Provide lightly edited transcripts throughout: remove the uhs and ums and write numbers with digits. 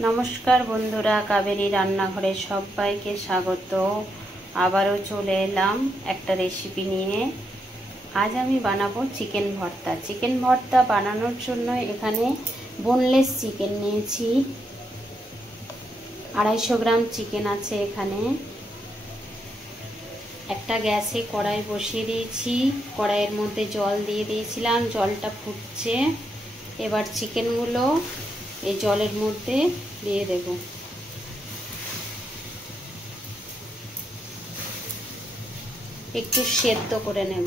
नमस्कार बंधुरा कावेरी रान्नाघरे सबाइके स्वागत। आबारो चले एलाम एक रेसिपि निये। आज आमी बानाबो चिकेन भर्ता। चिकेन भर्ता बानानोर जोन्नो एखाने बोनलेस चिकेन नियेछि। 250 ग्राम चिकेन आछे एखाने। একটা গ্যাসে কড়াই বসিয়ে দিয়েছি। কড়াইয়ের মধ্যে জল দিয়ে দিয়েছিলাম, জলটা ফুটছে। এবার চিকেনগুলো এই জলের মধ্যে দিয়ে দেব। একটু সেদ্ধ করে নেব।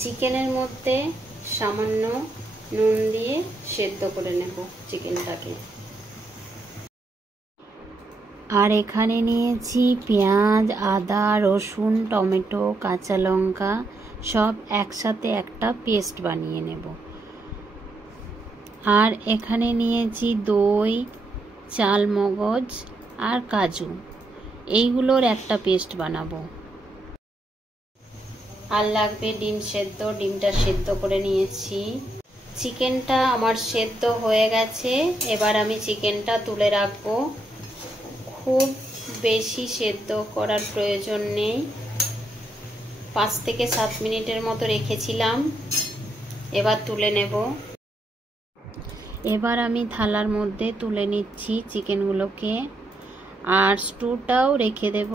চিকেনের মধ্যে সামান্য নুন দিয়ে সেদ্ধ করে নেব চিকেনটাকে। আর এখানে নিয়েছি পেঁয়াজ, আদা, রসুন, টমেটো, কাঁচা লঙ্কা সব একসাথে একটা পেস্ট বানিয়ে নেব। আর এখানে নিয়েছি দই, চালমগজ আর কাজু, এইগুলোর একটা পেস্ট বানাবো। আর লাগবে ডিম সেদ্ধ। ডিমটা সেদ্ধ করে নিয়েছি। চিকেনটা আমার সেদ্ধ হয়ে গেছে। এবার আমি চিকেনটা তুলে রাখবো। খুব বেশি সেদ্ধ করার প্রয়োজন নেই। 5 থেকে 7 মিনিটের মতো রেখেছিলাম। এবার তুলে নেব। এবার আমি থালার মধ্যে তুলে নিচ্ছি চিকেনগুলোকে। আর স্টুটাও রেখে দেব,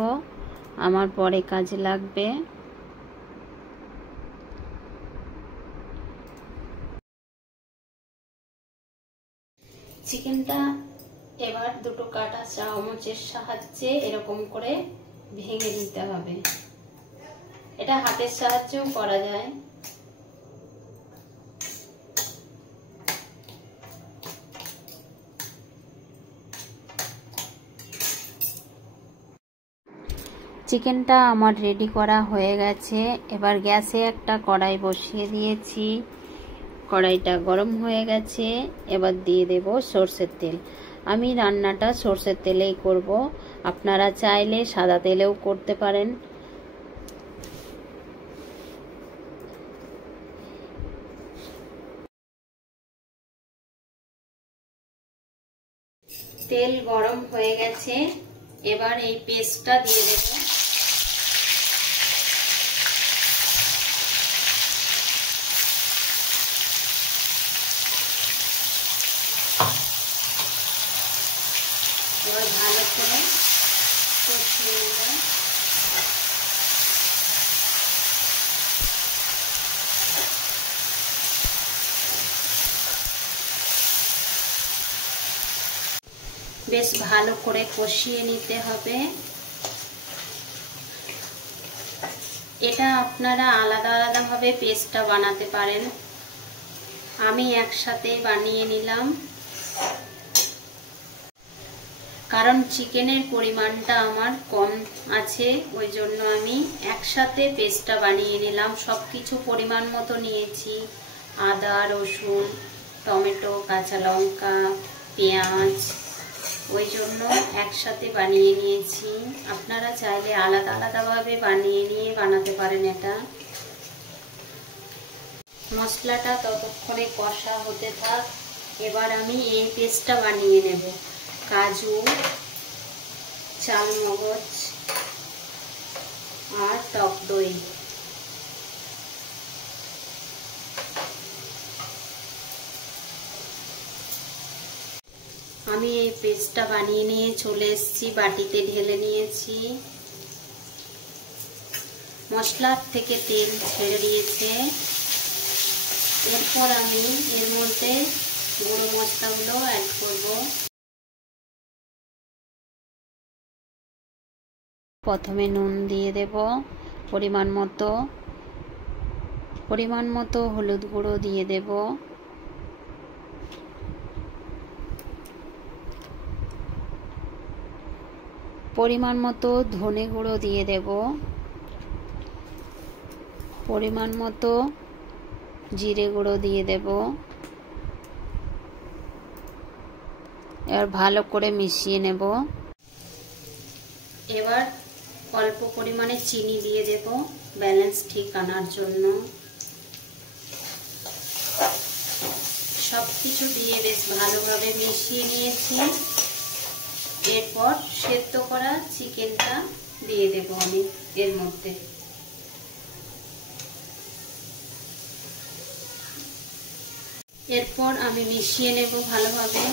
আমার পরে কাজে লাগবে। চিকেনটা এবার দুটো কাটা চামচের সাহায্যে এরকম করে ভেঙে নিতে হবে। এটা হাতের সাহায্যেও করা যায়। চিকেনটা আমার রেডি করা হয়ে গেছে। এবার গ্যাসে একটা কড়াই বসিয়ে দিয়েছি। কড়াইটা গরম হয়ে গেছে। এবার দিয়ে দেব সরষের তেল। আমি রান্নাটা সরষের তেলেই করব। আপনারা চাইলে সাদা তেলেও করতে পারেন। তেল গরম হয়ে গেছে। এবার এই পেস্টটা দিয়ে দেব। এবার ভালো করে কষিয়ে নেব। বেশ ভালো করে কষিয়ে নিতে হবে। এটা আপনারা আলাদা আলাদা ভাবে পেস্টটা বানাতে পারেন। আমি একসাথে বানিয়ে নিলাম, কারণ চিকেনের পরিমাণটা আমার কম আছে, ওই জন্য আমি একসাথে পেস্টটা বানিয়ে নিলাম। সবকিছু পরিমাণ মতো নিয়েছি। আদা, রসুন, টমেটো, কাঁচা লঙ্কা, পেঁয়াজ, ওই জন্য একসাথে বানিয়ে নিয়েছি। আপনারা চাইলে আলাদা আলাদাভাবে বানিয়ে নিয়ে বানাতে পারেন এটা। মশলাটা ততক্ষণে কষা হতে থাক। এবার আমি এই পেস্টটা বানিয়ে নেব। কাজু, চালমগজ আর টক দই। আমি এই পেস্টটা বানিয়ে নিয়ে চলে এসেছি, বাটিতে ঢেলে নিয়েছি। মশলার থেকে তেল ছেড়ে দিয়েছে। এরপর আমি এর মধ্যে গুঁড়ো মশলাগুলো অ্যাড করব। প্রথমে নুন দিয়ে দেব পরিমাণ মতো। হলুদ গুঁড়ো দিয়ে দেব। পরিমাণ মতো ধনে গুঁড়ো দিয়ে দেব। পরিমাণ মতো জিরে গুঁড়ো দিয়ে দেব। এবার ভালো করে মিশিয়ে নেব। এবার অল্প পরিমাণে চিনি দিয়ে দেব ব্যালেন্স ঠিক আনার জন্য। সব কিছু দিয়ে বেশ ভালোভাবে মিশিয়ে নিয়েছি। এরপর সেদ্ধ করা চিকেনটা দিয়ে দেব আমি এর মধ্যে। এরপর আমি মিশিয়ে নেব ভালোভাবে।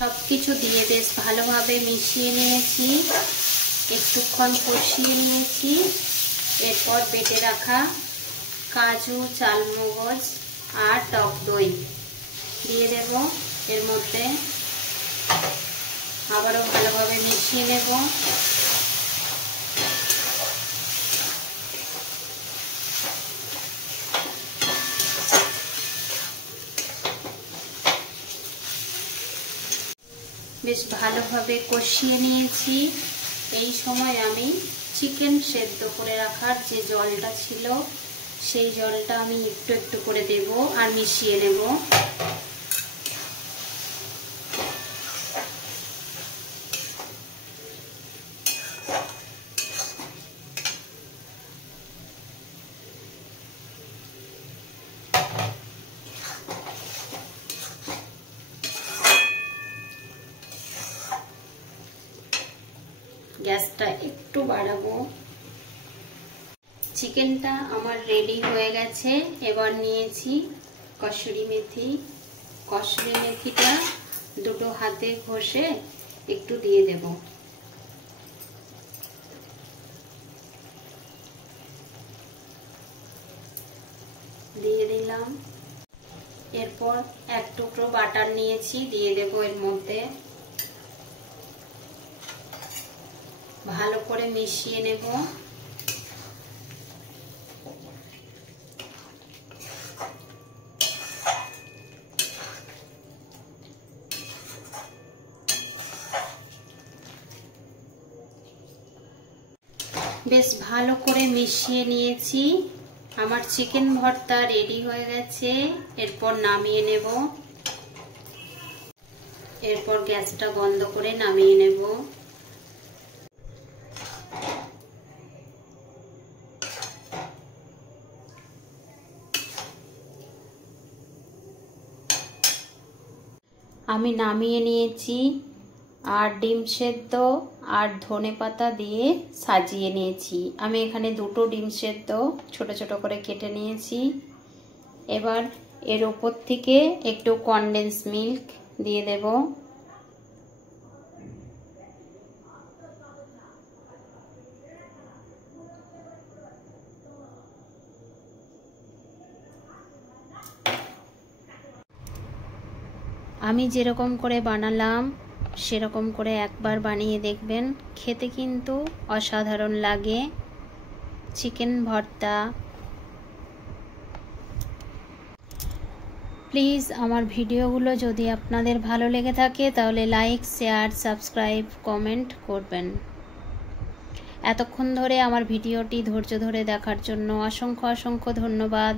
সবকিছু দিয়ে বেশ ভালোভাবে মিশিয়ে নিয়েছি, একটুক্ষণ কষিয়ে নিয়েছি। এরপর বেটে রাখা কাজু, চালমগজ আর টক দই দিয়ে দেব এর মধ্যে। আবারও ভালোভাবে মিশিয়ে নেব। বেশ ভালোভাবে কষিয়ে নিয়েছি। এই সময় আমি চিকেন সেদ্ধ করে রাখার যে জলটা ছিল সেই জলটা আমি একটু একটু করে দেব আর মিশিয়ে নেব। গ্যাসটা একটু বাড়াবো। চিকেনটা আমার রেডি হয়ে গেছে। এবার নিয়েছি কসুরি মেথি। কসুরি মেথিটা দুটো হাতে ঘষে একটু দিয়ে দেব। দিয়ে দিলাম। এরপর এক টুকরো বাটার নিয়েছি, দিয়ে দেব এর মধ্যে। ভালো করে মিশিয়ে নেব। বেশ ভালো করে মিশিয়ে নিয়েছি। আমার চিকেন ভর্তা রেডি হয়ে গেছে। এরপর নামিয়ে নেব। এরপর গ্যাসটা বন্ধ করে নামিয়ে নেব। আমি নামিয়ে নিয়েছি আর ডিম সেদ্ধ আর ধনেপাতা দিয়ে সাজিয়ে নিয়েছি। আমি এখানে দুটো ডিম সেদ্ধ ছোট ছোট করে কেটে নিয়েছি। এবার এর উপর থেকে একটু কনডেন্স মিল্ক দিয়ে দেব। আমি যেরকম করে বানালাম সেরকম করে একবার বানিয়ে দেখবেন, খেতে কিন্তু অসাধারণ লাগে চিকেন ভর্তা। প্লিজ আমার ভিডিওগুলো যদি আপনাদের ভালো লেগে থাকে তাহলে লাইক, শেয়ার, সাবস্ক্রাইব, কমেন্ট করবেন। এতক্ষণ ধরে আমার ভিডিওটি ধৈর্য ধরে দেখার জন্য অসংখ্য অসংখ্য ধন্যবাদ।